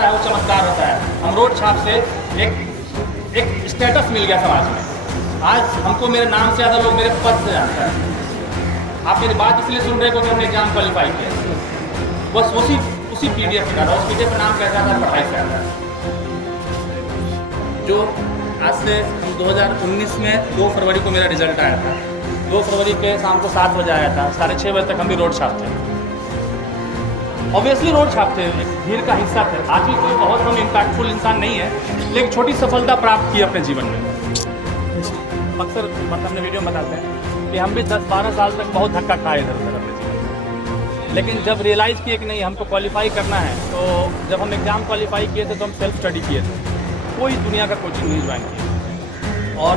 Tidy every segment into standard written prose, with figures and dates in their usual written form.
आता है वो चमत्कार होता है। हम रोड छाप से एक स्टेटस मिल गया समाज में। आज हमको मेरे नाम से ज़्यादा लोग मेरे पद से जानता है। आप मेरी बात इसलिए सुन रहे हो कि हमने एग्जाम क्वालिफाई किया, बस उसी PDF का था। उस PDF का नाम कैसा था? पढ़ाई से आता है। जो आज से 2019 में 2 फरवरी को मेरा रिजल्ट आया था। 2 फरवरी के शाम को 7 बजे आया था। 6:30 बजे तक हम भी रोड छाप थे। ऑब्वियसली रोड छाप थे, एक भीड़ का हिस्सा थे। आज भी कोई बहुत हम इम्पैक्टफुल इंसान नहीं है, लेकिन छोटी सफलता प्राप्त की अपने जीवन में। अक्सर अपने वीडियो में बताते हैं कि हम भी 10-12 साल तक बहुत धक्का खाए इधर उधर अपने जीवन में, लेकिन जब रियलाइज़ किए कि नहीं हमको क्वालिफाई करना है, तो जब हम एग्ज़ाम क्वालिफाई किए थे तो हम सेल्फ स्टडी किए थे। कोई दुनिया का कोचिंग नहीं ज्वाइन किया और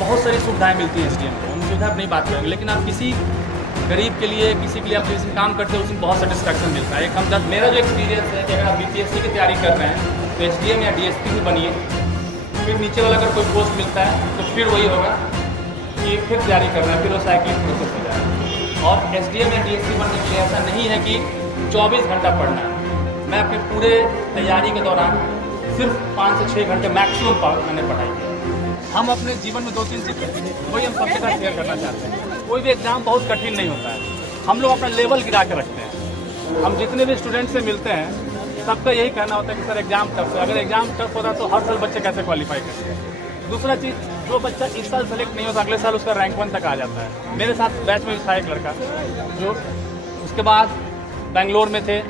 बहुत सारी सुविधाएं मिलती हैं SDM को, उन सुविधा पर नहीं बात करेंगे। लेकिन आप किसी गरीब के लिए, किसी के लिए आप जिस काम करते हैं उसमें बहुत सेटिस्फैक्शन मिलता है। मेरा जो एक्सपीरियंस है कि अगर आप BPSC की तैयारी कर रहे हैं तो SDM या DSP ही बनिए, फिर नीचे वाला अगर कोई पोस्ट मिलता है तो फिर वही होगा कि फिर तैयारी करना है, फिर वो साइक्लिंग प्रोसेस हो जाएगा। और SDM या DSP बनने के लिए ऐसा नहीं है कि 24 घंटा पढ़ना है। मैं अपने पूरे तैयारी के दौरान सिर्फ 5 से 6 घंटे मैक्सिमम मैंने पढ़ाई की। हम अपने जीवन में 2-3 सीखे, वही हम सबके साथ शेयर करना चाहते हैं। कोई भी एग्ज़ाम बहुत कठिन नहीं होता है, हम लोग अपना लेवल गिरा के रखते हैं। हम जितने भी स्टूडेंट से मिलते हैं सबका यही कहना होता है कि सर एग्ज़ाम टफ है। अगर एग्ज़ाम टफ होता तो हर साल बच्चे कैसे क्वालिफाई करते हैं। दूसरा चीज़, जो बच्चा इस साल सेलेक्ट नहीं होता अगले साल उसका रैंक 1 तक आ जाता है। मेरे साथ बैच में था एक लड़का जो उसके बाद बेंगलोर में थे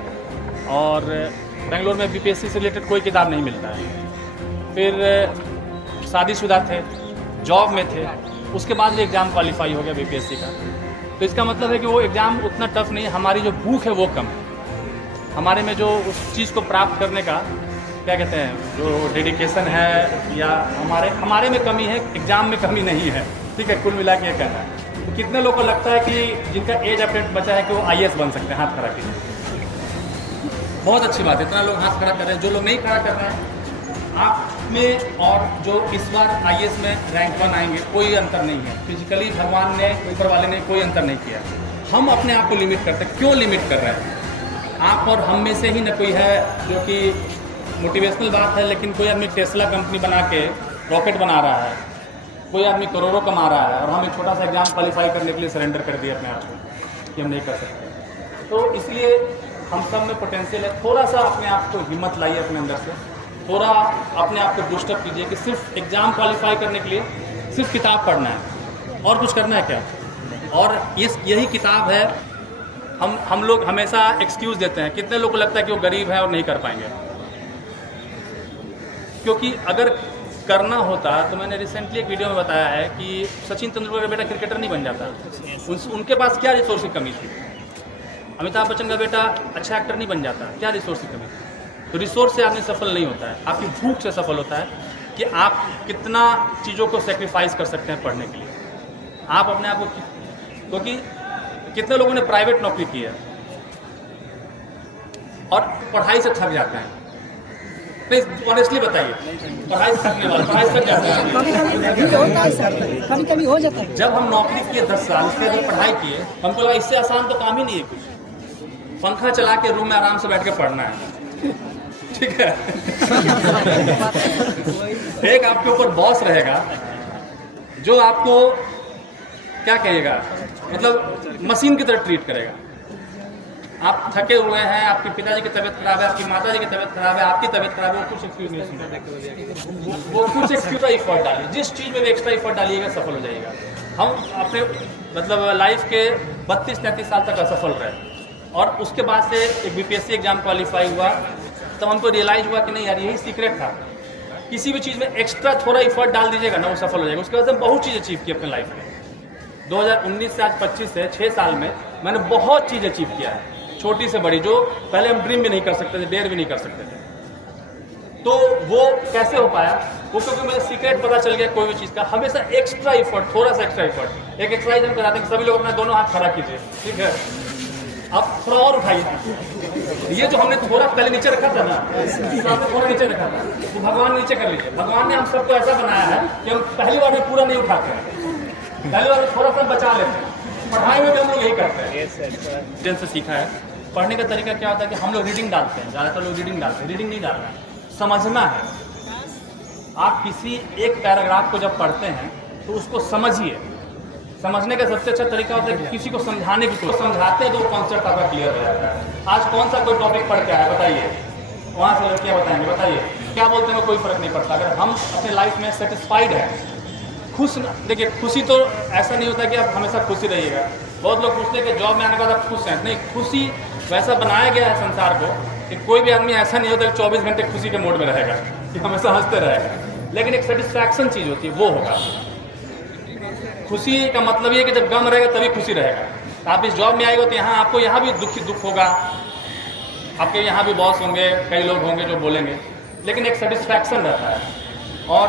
और बेंगलोर में BPSC से रिलेटेड कोई किताब नहीं मिलता है। फिर शादीशुदा थे, जॉब में थे, उसके बाद भी एग्ज़ाम क्वालिफाई हो गया BPSC का। तो इसका मतलब है कि वो एग्ज़ाम उतना टफ नहीं है, हमारी जो भूख है वो कम है। हमारे में जो उस चीज़ को प्राप्त करने का क्या कहते हैं, जो डेडिकेशन है या हमारे में कमी है, एग्ज़ाम में कमी नहीं है। ठीक है, कुल मिला के ये कहना है। तो कितने लोगों को लगता है कि जिनका एज अपडेट बचा है कि वो IAS बन सकते हैं? हाथ खड़ा कीजिए। बहुत अच्छी बात है, इतना लोग हाथ खड़ा कर रहे हैं। जो लोग नहीं खड़ा कर रहे हैं, आप में और जो इस बार IAS में रैंक 1 आएंगे कोई अंतर नहीं है। फिजिकली भगवान ने, ऊपर वाले ने कोई अंतर नहीं किया। हम अपने आप को लिमिट करते हैं। क्यों लिमिट कर रहे हैं? आप और हम में से ही न कोई है जो कि मोटिवेशनल बात है, लेकिन कोई आदमी टेस्ला कंपनी बना के रॉकेट बना रहा है, कोई आदमी करोड़ों कमा रहा है, और हम एक छोटा सा एग्जाम क्वालिफाई करने के लिए सरेंडर कर दिया अपने आप को कि हम नहीं कर सकते। तो इसलिए हम सब में पोटेंशियल है। थोड़ा सा अपने आप को हिम्मत लाइए अपने अंदर से, थोड़ा अपने आप को बूस्टअप कीजिए कि सिर्फ एग्ज़ाम क्वालिफाई करने के लिए सिर्फ किताब पढ़ना है और कुछ करना है क्या? और यही किताब है। हम लोग हमेशा एक्सक्यूज़ देते हैं। कितने लोगों को लगता है कि वो गरीब है और नहीं कर पाएंगे? क्योंकि अगर करना होता तो मैंने रिसेंटली एक वीडियो में बताया है कि सचिन तेंदुलकर का बेटा क्रिकेटर नहीं बन जाता। उनके पास क्या रिसोर्स की कमी थी? अमिताभ बच्चन का बेटा अच्छा एक्टर नहीं बन जाता, क्या रिसोर्स की कमी थी? तो रिसोर्स से आदमी सफल नहीं होता है, आपकी भूख से सफल होता है कि आप कितना चीज़ों को सेक्रीफाइस कर सकते हैं पढ़ने के लिए। आप अपने आप को, क्योंकि कितने लोगों ने प्राइवेट नौकरी की है और पढ़ाई से थक जाते हैं? नहीं, ऑनेस्टली बताइए, पढ़ाई से थकने वाला, पढ़ाई से थक जाते हैं। कभी हो जाता है। जब हम नौकरी किए 10 साल, उसके बाद पढ़ाई किए, हमको लगा इससे आसान तो काम ही नहीं है कुछ। पंखा चला के रूम में आराम से बैठ के पढ़ना है, ठीक है। एक आपके ऊपर बॉस रहेगा जो आपको क्या कहेगा, मतलब मशीन की तरह ट्रीट करेगा। आप थके हुए हैं, आपके पिताजी की तबीयत खराब है, आपकी माताजी की तबीयत खराब है, आपकी तबीयत खराब है, वो कुछ एक्सक्यूज नहीं सुनेगा। वो कुछ एक्स्ट्रा एफर्ट डालिए, जिस चीज़ में भी एक्स्ट्रा एफर्ट डालिएगा सफल हो जाइएगा। हम अपने मतलब लाइफ के 32-33 साल तक असफल रहे और उसके बाद से एक BPSC एग्जाम क्वालिफाई हुआ, तब हमको रियलाइज हुआ कि नहीं यार यही सीक्रेट था। किसी भी चीज़ में एक्स्ट्रा थोड़ा एफर्ट डाल दीजिएगा ना, वो सफल हो जाएगा। उसके बाद हम बहुत चीज़ अचीव की अपने लाइफ में। 2019 से आज 25 से 6 साल में मैंने बहुत चीज़ अचीव किया है, छोटी से बड़ी, जो पहले हम ड्रीम भी नहीं कर सकते थे, डेयर भी नहीं कर सकते थे। तो वो कैसे हो पाया? वो क्योंकि मुझे सीक्रेट पता चल गया कोई भी चीज़ का, हमेशा एक्स्ट्रा एफर्ट, थोड़ा सा एक्स्ट्रा एफर्ट। एक एक्सरसाइज हम कराते हैं, सभी लोग अपना दोनों हाथ खड़ा कीजिए, ठीक है। अब थोड़ा और उठाइए। ये जो हमने थोड़ा पहले नीचे रखा था ना, थोड़ा नीचे रखा था, तो भगवान नीचे कर लीजिए। भगवान ने हम सबको ऐसा बनाया है कि हम पहली बार में पूरा नहीं उठाते हैं, पहली बार में थोड़ा सा बचा लेते हैं। पढ़ाई में भी हम लोग यही करते हैं, जिनसे सीखा है। पढ़ने का तरीका क्या होता है कि हम लोग रीडिंग डालते हैं, ज़्यादातर लोग रीडिंग डालते हैं, रीडिंग नहीं डालना है, समझना है। आप किसी एक पैराग्राफ को जब पढ़ते हैं तो उसको समझिए। समझने का सबसे अच्छा तरीका होता है कि किसी को समझाने की कोशिश, समझाते हैं तो कॉन्सेप्ट आपका क्लियर हो जाता है। आज कौन सा कोई टॉपिक पढ़ के आया बताइए, वहाँ से लड़कियाँ बताएंगे, बताइए क्या बोलते हैं, कोई फर्क नहीं पड़ता। अगर हम अपने लाइफ में सेटिस्फाइड है, खुश, देखिए खुशी तो ऐसा नहीं होता कि आप हमेशा खुशी रहिएगा। बहुत लोग पूछते हैं कि जॉब में आने के बाद आप खुश हैं, नहीं, खुशी वैसा बनाया गया है संसार को कि कोई भी आदमी ऐसा नहीं होता कि 24 घंटे खुशी के मोड में रहेगा, कि हमेशा हंसते रहेगा, लेकिन एक सेटिस्फैक्शन चीज़ होती है, वो होगा। खुशी का मतलब ये कि जब गम रहेगा तभी खुशी रहेगा। आप इस जॉब में आए हो तो यहाँ आपको यहाँ भी दुख होगा, आपके यहाँ भी बॉस होंगे, कई लोग होंगे जो बोलेंगे, लेकिन एक सेटिस्फैक्शन रहता है। और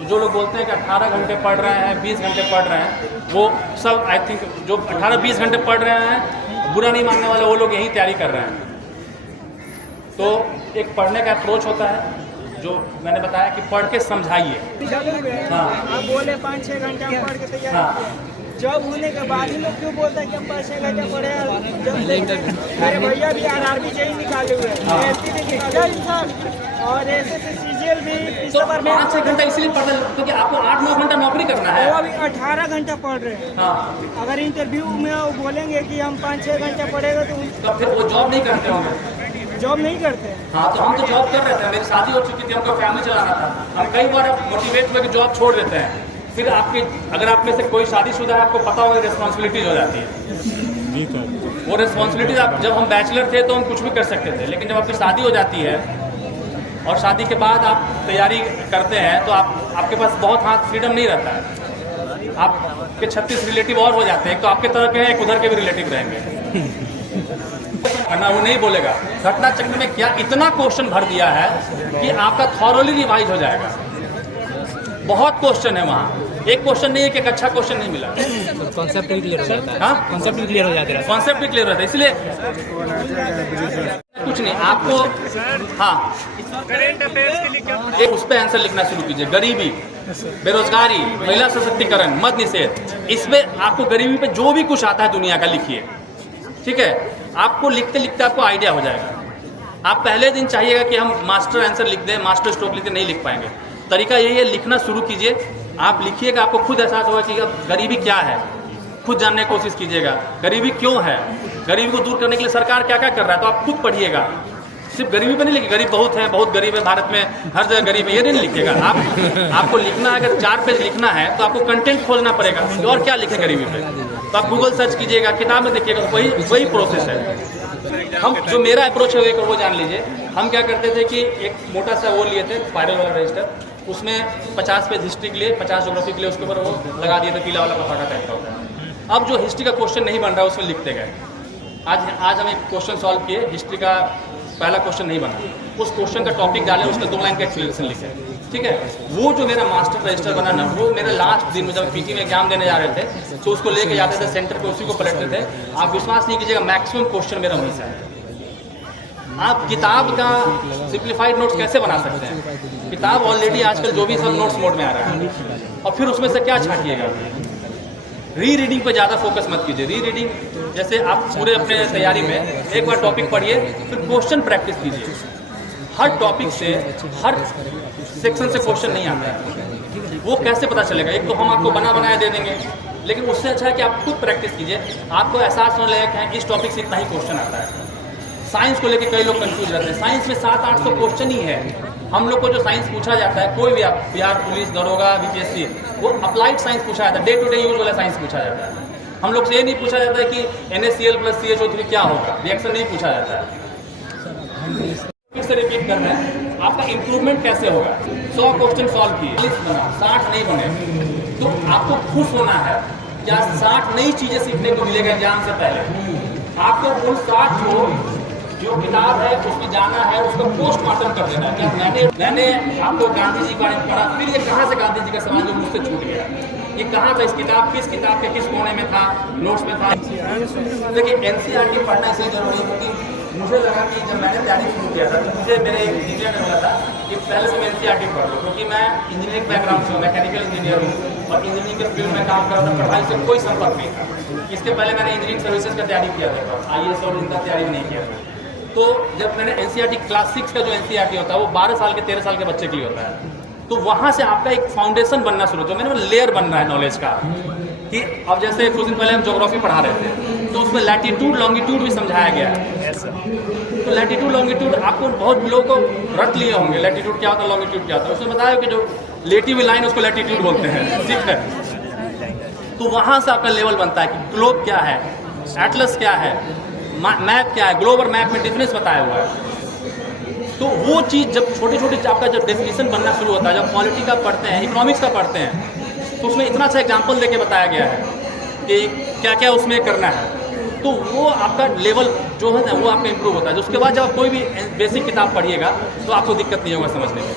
जो लोग बोलते हैं कि 18 घंटे पढ़ रहे हैं, 20 घंटे पढ़ रहे हैं, वो सब आई थिंक जो 18-20 घंटे पढ़ रहे हैं, बुरा नहीं मानने वाले वो लोग यही तैयारी कर रहे हैं। तो एक पढ़ने का अप्रोच होता है जो मैंने बताया कि पढ़ के समझाइए। हाँ, आप बोले 5-6 घंटे हम पढ़ के तैयार। हाँ। जॉब होने के बाद ही लोग क्यों बोलते हैं कि हम 5-6 घंटे पढ़े हैं? मेरे भैया भी RRB जेई निकाले हुए हैं, एसपी भी निकाले इंसान, और SSC CGL भी पिछले बार 5-6 घंटा इसलिए पढ़ रहे हैं क्योंकि आपको 8-9 घंटा नौकरी करना है। वो अभी 18 घंटा पढ़ रहे हैं। हाँ। अगर इंटरव्यू में वो बोलेंगे कि हम 5-6 घंटे पढ़ेगा तो फिर वो जॉब नहीं करते होंगे, जॉब नहीं करते। हाँ, तो हम तो जॉब कर रहे थे, मेरी शादी हो चुकी थी, हमको फैमिली चलाना था, हम कई बार मोटिवेट हुए कि जॉब छोड़ देते हैं। फिर आपकी, अगर आप में से कोई शादीशुदा है, आपको पता होगा रिस्पॉन्सिबिलिटीज हो जाती है। वो रिस्पॉन्सिबिलिटीज आप, जब हम बैचलर थे तो हम कुछ भी कर सकते थे, लेकिन जब आपकी शादी हो जाती है और शादी के बाद आप तैयारी करते हैं तो आपके पास बहुत हाथ फ्रीडम नहीं रहता है। आपके 36 रिलेटिव और हो जाते हैं, तो आपके तरह के हैं, एक उधर के भी रिलेटिव रहेंगे। ना वो नहीं बोलेगा। घटना चक्र में क्या इतना क्वेश्चन भर दिया है कि आपका थॉरोली रिवाइज हो जाएगा। बहुत क्वेश्चन है वहाँ, एक क्वेश्चन नहीं है कि एक अच्छा क्वेश्चन नहीं मिला। कॉन्सेप्ट भी क्लियर हो जाता है। हाँ, कॉन्सेप्ट भी क्लियर हो जाता है। कॉन्सेप्ट भी क्लियर हो जाता है, इसलिए कुछ नहीं आपको। हाँ, एक उस पर आंसर लिखना शुरू कीजिए। गरीबी, बेरोजगारी, महिला सशक्तिकरण, मद निषेध, इसमें आपको गरीबी पे जो भी कुछ आता है दुनिया का लिखिए, ठीक है। आपको लिखते लिखते आपको आइडिया हो जाएगा। आप पहले दिन चाहिएगा कि हम मास्टर आंसर लिख दें, मास्टर स्ट्रोक लिख दें, नहीं लिख पाएंगे। तरीका यही है, लिखना शुरू कीजिए। आप लिखिएगा, आपको खुद एहसास होगा कि अब गरीबी क्या है, खुद जानने की कोशिश कीजिएगा। गरीबी क्यों है, गरीबी को दूर करने के लिए सरकार क्या क्या कर रहा है, तो आप खुद पढ़िएगा। सिर्फ गरीबी पे नहीं लिखिए, गरीब बहुत है, बहुत गरीब है भारत में, हर जगह गरीब है, ये नहीं लिखिएगा। आपको लिखना है, अगर 4 पेज लिखना है तो आपको कंटेंट खोजना पड़ेगा, और क्या लिखें गरीबी पे, तो आप गूगल सर्च कीजिएगा, किताब में देखिएगा, वही प्रोसेस है। हम जो मेरा अप्रोच है वो जान लीजिए। हम क्या करते थे कि एक मोटा सा वो लिए थे, स्पाइरल वाला रजिस्टर, उसमें 50 पेज हिस्ट्री के लिए, 50 ज्योग्राफी के लिए, उसके ऊपर वो लगा दिए थे, पीला वाला पटाखा टाइप का होता है। अब जो हिस्ट्री का क्वेश्चन नहीं बन रहा है उसमें लिखते गए। आज हम एक क्वेश्चन सॉल्व किए, हिस्ट्री का पहला क्वेश्चन नहीं बना, उस क्वेश्चन का टॉपिक डाले, उसका 2 लाइन का एक्सप्लेनेशन लिखे, ठीक है। वो जो मेरा मास्टर रजिस्टर बना ना, वो मेरे लास्ट दिन में जब पीजी में एग्जाम देने जा रहे थे तो उसको लेके जाते थे सेंटर पे, उसी को पलटते थे। आप विश्वास नहीं कीजिएगा, मैक्सिमम क्वेश्चन मेरा वहीं से है। आप किताब का सिंप्लीफाइड नोट्स कैसे बना सकते हैं? किताब ऑलरेडी आजकल जो भी सब नोट्स मोड में आ रहा है, और फिर उसमें से क्या छाटिएगा। रीडिंग पे ज़्यादा फोकस मत कीजिए। रीडिंग जैसे आप पूरे अपने तैयारी में एक बार टॉपिक पढ़िए, फिर क्वेश्चन प्रैक्टिस कीजिए। हर टॉपिक से, हर सेक्शन से क्वेश्चन नहीं आता है, वो कैसे पता चलेगा? एक तो हम आपको बनाया दे देंगे, लेकिन उससे अच्छा है कि आप खुद प्रैक्टिस कीजिए। आपको एहसास होने लगेगा कि इस टॉपिक से इतना ही क्वेश्चन आता है। साइंस को लेकर कई लोग कंफ्यूज रहते हैं। साइंस में 700-800 क्वेश्चन ही है। हम लोग को जो साइंस पूछा जाता है, कोई भी आप बिहार पुलिस, दरोगा, बीपीएससी, वो अप्लाइड साइंस पूछा जाता है, डे टू डे यूज वाला साइंस पूछा जाता है। हम लोग से ये नहीं पूछा जाता है कि NaCl + CH2 क्या होगा, रिएक्शन नहीं पूछा जाता है। फिर से रिपीट करना है, आपका इंप्रूवमेंट कैसे होगा। 100 क्वेश्चन सॉल्व किए, 40 बना, 60 नहीं बने, तो आपको खुश होना है। क्या 60 नई चीजें सीखने को मिलेगा एग्जाम से पहले। आपको उन 60 को जो किताब है उसमें जाना है, उसको पोस्टमार्टम कर देना है। क्या मैंने आपको गांधी जी का पढ़ा, फिर ये कहाँ से गांधी जी का सवाल जो मुझसे छूट गया, ये कहाँ था, इस किताब के किस कोने में था, नोट्स में था। देखिए NCERT पढ़ना इसलिए जरूरी है क्योंकि मुझे लगा कि जब मैंने तैयारी शुरू किया था तो मुझे मेरे एक इंजीनियर ने बोला था कि पहले से मैं NCERT पढ़ लो, क्योंकि मैं इंजीनियरिंग बैकग्राउंड से हूँ, मैकेनिकल इंजीनियर हूँ और इंजीनियरिंग के फील्ड में काम कर रहा था, पढ़ाई से कोई संपर्क नहीं था। इसके पहले मैंने इंजीनियरिंग सर्विसेज का तैयारी किया था, IAS और इनका तैयारी नहीं किया था। तो जब मैंने NCERT क्लास 6 का जो NCERT होता है वो 12 साल के 13 साल के बच्चे के लिए होता है, तो वहाँ से आपका एक फाउंडेशन बनना शुरू होता है, मैंने लेयर बन रहा है नॉलेज का। कि अब जैसे कुछ दिन पहले हम ज्योग्राफी पढ़ा रहे थे तो उसमें लैटिट्यूड लॉन्गिट्यूड भी समझाया गया है। तो लैटिट्यूड लॉन्गिट्यूड आपको बहुत लोगों को रट लिए होंगे, लैटिट्यूड क्या होता है लॉन्गिट्यूड क्या होता है, उसमें बताया कि जो लेटिव लाइन उसको लैटिट्यूड बोलते हैं, ठीक है। तो वहाँ से आपका लेवल बनता है कि ग्लोब क्या है, एटलस क्या है, मैप क्या है, ग्लोब और मैप में डिफरेंस बताया हुआ है। तो वो चीज़ जब छोटी छोटी आपका जब डेफिनेशन बनना शुरू होता है, जब पॉलिटी का पढ़ते हैं, इकोनॉमिक्स का पढ़ते हैं, तो उसमें इतना अच्छा एग्जाम्पल देके बताया गया है कि क्या क्या उसमें करना है, तो वो आपका लेवल जो है ना वो आपका इम्प्रूव होता है। उसके बाद जब आप कोई भी बेसिक किताब पढ़िएगा तो आपको दिक्कत नहीं होगा समझने में।